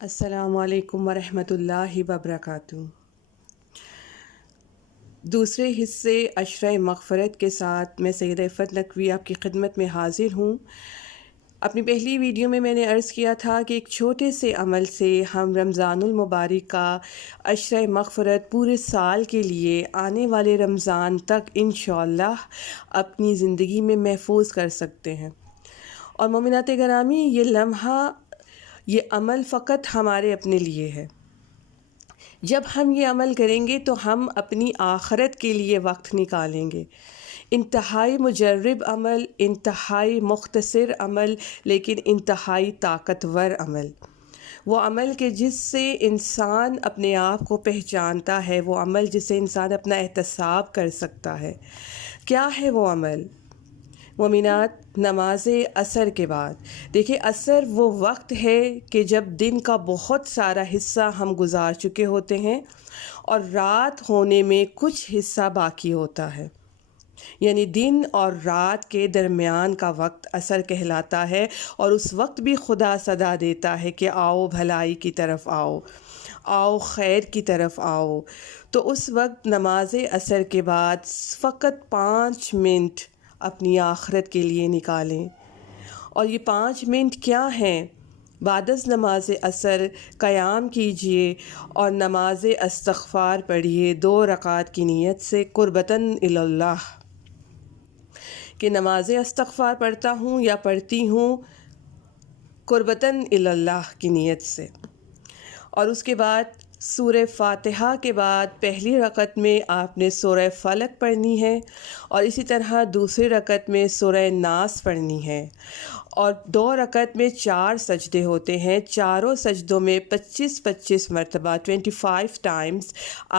السلام علیکم ورحمۃ اللہ وبرکاتہ۔ دوسرے حصے عشرہ مغفرت کے ساتھ میں سید عفت نقوی آپ کی خدمت میں حاضر ہوں۔ اپنی پہلی ویڈیو میں نے عرض کیا تھا کہ ایک چھوٹے سے عمل سے ہم رمضان المبارک کا عشرہ مغفرت پورے سال کے لیے آنے والے رمضان تک انشاءاللہ اپنی زندگی میں محفوظ کر سکتے ہیں۔ اور مومنات گرامی، یہ لمحہ، یہ عمل فقط ہمارے اپنے لیے ہے۔ جب ہم یہ عمل کریں گے تو ہم اپنی آخرت کے لیے وقت نکالیں گے۔ انتہائی مجرب عمل، انتہائی مختصر عمل، لیکن انتہائی طاقتور عمل۔ وہ عمل کہ جس سے انسان اپنے آپ کو پہچانتا ہے، وہ عمل جس سے انسان اپنا احتساب کر سکتا ہے۔ کیا ہے وہ عمل؟ مومنات، نماز عصر کے بعد دیکھیں، عصر وہ وقت ہے کہ جب دن کا بہت سارا حصہ ہم گزار چکے ہوتے ہیں اور رات ہونے میں کچھ حصہ باقی ہوتا ہے، یعنی دن اور رات کے درمیان کا وقت عصر کہلاتا ہے۔ اور اس وقت بھی خدا صدا دیتا ہے کہ آؤ بھلائی کی طرف آؤ، آؤ خیر کی طرف آؤ۔ تو اس وقت نماز عصر کے بعد فقط 5 منٹ اپنی آخرت کے لیے نکالیں۔ اور یہ 5 منٹ کیا ہیں؟ بعد از نماز عصر قیام کیجئے اور نماز استغفار پڑھیے 2 رکعت کی نیت سے، قربتاً اللہ، کہ نماز استغفار پڑھتا ہوں یا پڑھتی ہوں قربتاً اللہ کی نیت سے۔ اور اس کے بعد سورہ فاتحہ کے بعد پہلی رکعت میں آپ نے سورہ فلق پڑھنی ہے، اور اسی طرح دوسری رکعت میں سورہ ناس پڑھنی ہے۔ اور 2 رکعت میں 4 سجدے ہوتے ہیں، چاروں سجدوں میں 25 مرتبہ 25 ٹائمز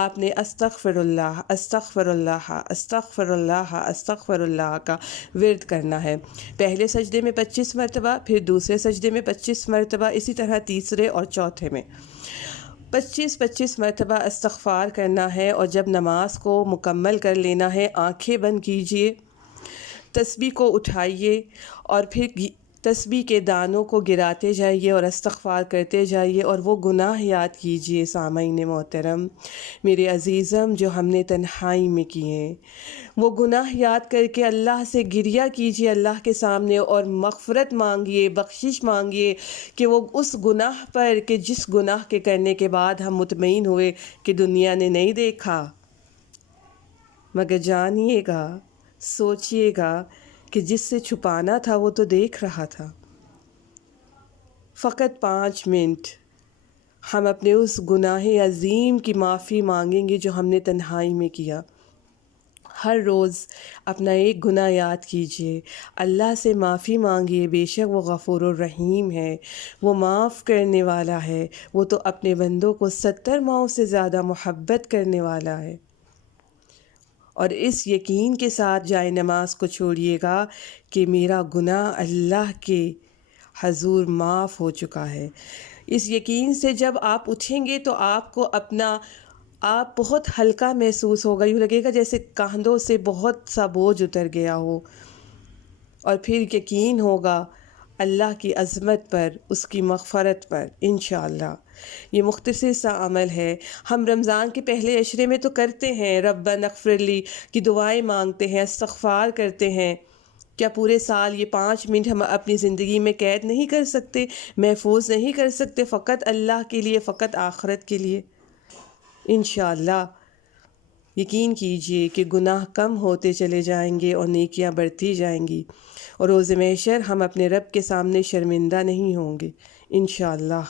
آپ نے استغفر اللہ، استغفر اللہ، استغفر اللہ، استغفر اللہ کا ورد کرنا ہے۔ پہلے سجدے میں 25 مرتبہ، پھر دوسرے سجدے میں 25 مرتبہ، اسی طرح تیسرے اور چوتھے میں 25 مرتبہ استغفار کرنا ہے۔ اور جب نماز کو مکمل کر لینا ہے، آنکھیں بند کیجئے، تسبیح کو اٹھائیے اور پھر تسبیح کے دانوں کو گراتے جائیے اور استغفار کرتے جائیے، اور وہ گناہ یاد کیجئے۔ سامعین محترم، میرے عزیزم، جو ہم نے تنہائی میں کیے، وہ گناہ یاد کر کے اللہ سے گریہ کیجئے، اللہ کے سامنے، اور مغفرت مانگیے، بخشش مانگیے کہ وہ اس گناہ پر، کہ جس گناہ کے کرنے کے بعد ہم مطمئن ہوئے کہ دنیا نے نہیں دیکھا، مگر جانیے گا، سوچیے گا کہ جس سے چھپانا تھا وہ تو دیکھ رہا تھا۔ فقط 5 منٹ ہم اپنے اس گناہ عظیم کی معافی مانگیں گے جو ہم نے تنہائی میں کیا۔ ہر روز اپنا ایک گناہ یاد کیجئے، اللہ سے معافی مانگیے، بے شک وہ غفور الرحیم ہے، وہ معاف کرنے والا ہے، وہ تو اپنے بندوں کو 70 ماؤں سے زیادہ محبت کرنے والا ہے۔ اور اس یقین کے ساتھ جائے نماز کو چھوڑیے گا کہ میرا گناہ اللہ کے حضور معاف ہو چکا ہے۔ اس یقین سے جب آپ اٹھیں گے تو آپ کو آپ بہت ہلکا محسوس ہوگا، یوں لگے گا جیسے کاندھوں سے بہت سا بوجھ اتر گیا ہو، اور پھر یقین ہوگا اللہ کی عظمت پر، اس کی مغفرت پر انشاءاللہ۔ یہ مختصر سا عمل ہے، ہم رمضان کے پہلے عشرے میں تو کرتے ہیں، ربنا اغفر لی کی دعائیں مانگتے ہیں، استغفار کرتے ہیں۔ کیا پورے سال یہ 5 منٹ ہم اپنی زندگی میں قید نہیں کر سکتے، محفوظ نہیں کر سکتے، فقط اللہ کے لیے، فقط آخرت کے لیے؟ انشاءاللہ یقین کیجئے کہ گناہ کم ہوتے چلے جائیں گے اور نیکیاں بڑھتی جائیں گی، اور روز محشر ہم اپنے رب کے سامنے شرمندہ نہیں ہوں گے انشاءاللہ۔